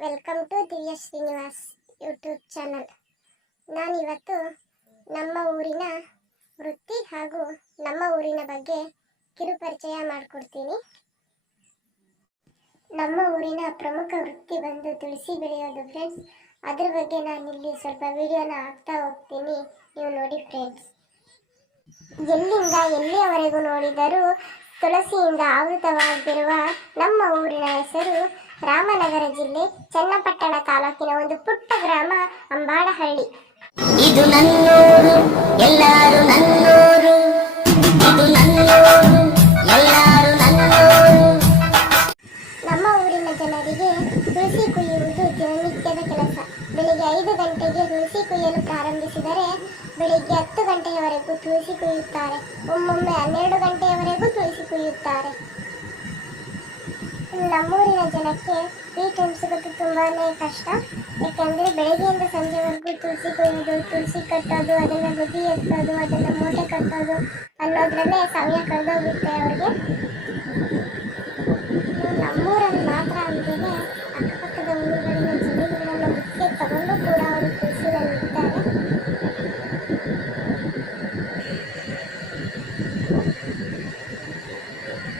Welcome to ದಿವ್ಯ Srinivas YouTube channel ನಾನಿವತ್ತು ನಮ್ಮ ಊರಿನ ವೃತ್ತಿ ಹಾಗೂ ನಮ್ಮ ಊರಿನ ಬಗ್ಗೆ ಕಿರುಪರಿಚಯ ಮಾಡಿಕೊಡ್ತೀನಿ. ನಮ್ಮ ಊರಿನ ಪ್ರಮುಖ ವೃತ್ತಿ ಬಂದು ತುಳಸಿ ಬೆಳೆಯೋದು ಫ್ರೆಂಡ್ಸ್ ಅದ್ರ ಬಗ್ಗೆ ನಾನಿಲ್ಲಿ ಸ್ವಲ್ಪ ವಿಡಿಯೋನ ಹಾಕ್ತಾ ಹೋಗ್ತೀನಿ. ನೀವು ನೋಡಿ ಫ್ರೆಂಡ್ಸ್ ಎಲ್ಲಿಂದ ಎಲ್ಲಿಯವರೆಗೂ ನೋಡಿದರೂ ತುಳಸಿಯಿಂದ ಆವೃತವಾಗಿರುವ ನಮ್ಮ ಊರಿನ ಹೆಸರು ರಾಮನಗರ ಜಿಲ್ಲೆ ಚನ್ನಪಟ್ಟಣ ತಾಲೂಕಿನ ಒಂದು ಪುಟ್ಟ ಗ್ರಾಮ ಅಂಬಾಡಹಳ್ಳಿ. ಇದು ನನ್ನೂರು ಎಲ್ಲರೂ ನನ್ನೂರು. ಇದು ನನ್ನೂರು ಎಲ್ಲರೂ ನನ್ನೂರು. ನಮ್ಮ ಊರಿನ ಜನರಿಗೆ ತುಳಸಿ ಕುಯ್ಯುವುದು ದಿನನಿತ್ಯದ ಕೆಲಸ. ಬೆಳಿಗ್ಗೆ ಐದು ಗಂಟೆಗೆ ತುಳಸಿ ಕುಯ್ಯಲು ಪ್ರಾರಂಭಿಸಿದರೆ ಬೆಳಿಗ್ಗೆ ಹತ್ತು ಗಂಟೆಯವರೆಗೂ ತುಳಸಿ ಕುಯ್ಯುತ್ತಾರೆ. ಒಮ್ಮೊಮ್ಮೆ ಹನ್ನೆರಡು ಗಂಟೆಯವರೆಗೂ ತುಳಸಿ ಕುಯ್ಯುತ್ತಾರೆ. ನಮ್ಮೂರಿನ ಜನಕ್ಕೆ ಈ ಟೈಮ್ ಸಿಗೋದು ತುಂಬಾ ಕಷ್ಟ. ಯಾಕಂದ್ರೆ ಬೆಳಗ್ಗೆಯಿಂದ ಸಂಜೆವರೆಗೂ ತುಳಸಿ ಕೊಯ್ಯೋದು, ತುಳಸಿ ಕಟ್ಟೋದು, ಅದನ್ನ ಬುದ್ಧಿ ಎತ್ತೋದು, ಅದನ್ನ ಮೂಟೆ ಕಟ್ಟೋದು ಅನ್ನೋದ್ರಲ್ಲೇ ಸಮಯ ಕಳೆದೋಗುತ್ತೆ ಅವ್ರಿಗೆ. ನಮ್ಮೂರಲ್ಲಿ ಮಾತ್ರ ಅಂದ್ರೆ ಅಕ್ಕಪಕ್ಕದ ಊರುಗಳಿನ ಜಮೀನುಗಳನ್ನ ಮುಖ್ಯ ತಗೊಂಡು ಕೂಡ ಅವರು ತುಳಸಿನಲ್ಲಿ ಇರ್ತಾರೆ.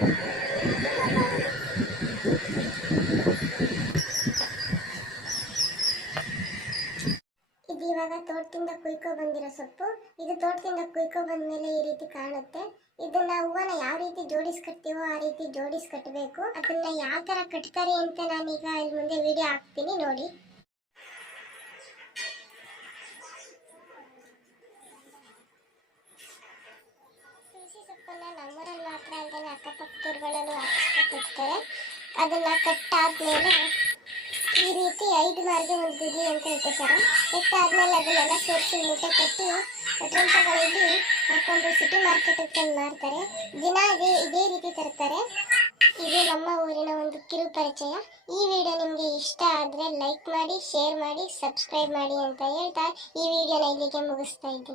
ಇದು ಇವಾಗ ತೋಟದಿಂದ ಕುಯ್ಕೊ ಬಂದಿರೋ ಸೊಪ್ಪು, ಇದು ತೋಟದಿಂದ ಕುಯ್ಕೊ ಬಂದ್ಮೇಲೆ ಈ ರೀತಿ ಕಾಣುತ್ತೆ. ಇದನ್ನ ಹೂವನ ಯಾವ ರೀತಿ ಜೋಡಿಸ್ ಕಟ್ತೀವೋ ಆ ರೀತಿ ಜೋಡಿಸ್ ಕಟ್ಟಬೇಕು ಅದನ್ನ ಯಾವ ತರ ಕಟ್ತಾರೆ ಅಂತ ನಾನೀಗ ಇಲ್ಲಿ ಮುಂದೆ ವಿಡಿಯೋ ಹಾಕ್ತೀನಿ, ನೋಡಿ. ಸೊಪ್ಪನ್ನ ನಮ್ಮೂರಲ್ಲಿ ಮಾತ್ರ ಅದನ್ನ ಕಟ್ಟಾದ್ಮೇಲೆ ಈ ರೀತಿ ಐದು ಮಾರ್ಗೆ ಒಂದು ಗುಡಿ ಅಂತ ಇಟ್ಟಿರ್ತಾರೆ ಇಟ್ಟಾದ್ಮೇಲೆ ಅದನ್ನೆಲ್ಲ ಸೇರಿಸಿ ಮೂಟೆ ಕಟ್ಟಿ ಹಾಕೊಂಡು ಸಿಟಿ ಮಾರ್ಕೆಟಿಗೆ ತಂದು ಮಾರ್ತಾರೆ. ದಿನ ಇದೇ ಇದೇ ರೀತಿ ತರ್ತಾರೆ. ಇದು ನಮ್ಮ ಊರಿನ ಒಂದು ಕಿರು ಪರಿಚಯ. ಈ ವಿಡಿಯೋ ನಿಮಗೆ ಇಷ್ಟ ಆದರೆ ಲೈಕ್ ಮಾಡಿ ಶೇರ್ ಮಾಡಿ ಸಬ್ಸ್ಕ್ರೈಬ್ ಮಾಡಿ ಅಂತ ಹೇಳ್ತಾ ಈ ವಿಡಿಯೋನ ಇಲ್ಲಿಗೆ ಮುಗಿಸ್ತಾ ಇದ್ದೀನಿ.